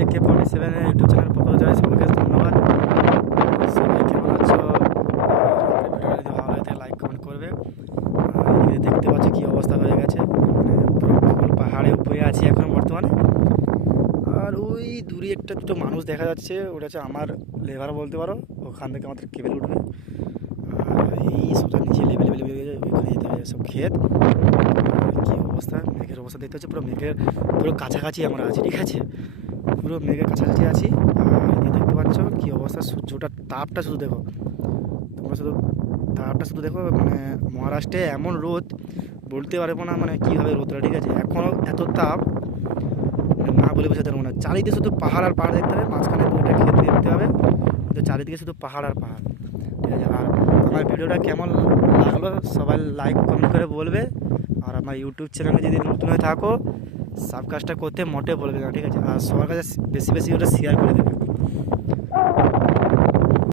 AK47 YouTube channel পক্ষ থেকে সবাইকে ধন্যবাদ। সবাই কেমন আছো? ভিডিওটা যদি ভালো লাগে লাইক কমেন্ট করবে। আর এদিকে দেখতে পাচ্ছি কী অবস্থা হয়ে গেছে, মানে পুরো ফুল পাহাড়ে উপরে আছি এখন বর্তমানে। আর ওই দূরে একটা দুটো মানুষ দেখা যাচ্ছে, ওটা হচ্ছে আমার লেবার বলতে পারো। ওখান থেকে আমাদের কেবেল উঠবে, আর এই সোজা নিচে লেভেল ওইখানে যেতে হবে সব ক্ষেত। কী অবস্থা, মেঘের অবস্থা দেখতে হচ্ছে, পুরো মেঘের পুরো কাছাকাছি আমরা আছি, ঠিক আছে, পুরো মেঘের কাছাকাছি আছি। আর এই দেখতে পাচ্ছ কী অবস্থা, সূর্যটার তাপটা শুধু দেখো তোমরা, শুধু তাপটা শুধু দেখো। মানে মহারাষ্ট্রে এমন রোদ বলতে পারবো না, মানে কীভাবে রোদটা, ঠিক আছে, এখনও এত তাপ না বলে বোঝাতে পারবো না। চারিদিকে শুধু পাহাড় আর পাহাড় দেখতে হবে, মাঝখানে দুটো ক্ষেত দেখতে হবে, কিন্তু চারিদিকে শুধু পাহাড় আর পাহাড়, ঠিক আছে। আর আমার ভিডিওটা কেমন লাগলো সবাই লাইক কমেন্ট করে বলবে। আর আমার ইউটিউব চ্যানেলে যদি নতুন হয়ে থাকো সাবস্ক্রাইবটা করতে মোটে বলবে না, ঠিক আছে। আর সবার কাছে বেশি বেশি ওটা শেয়ার করে দেবে।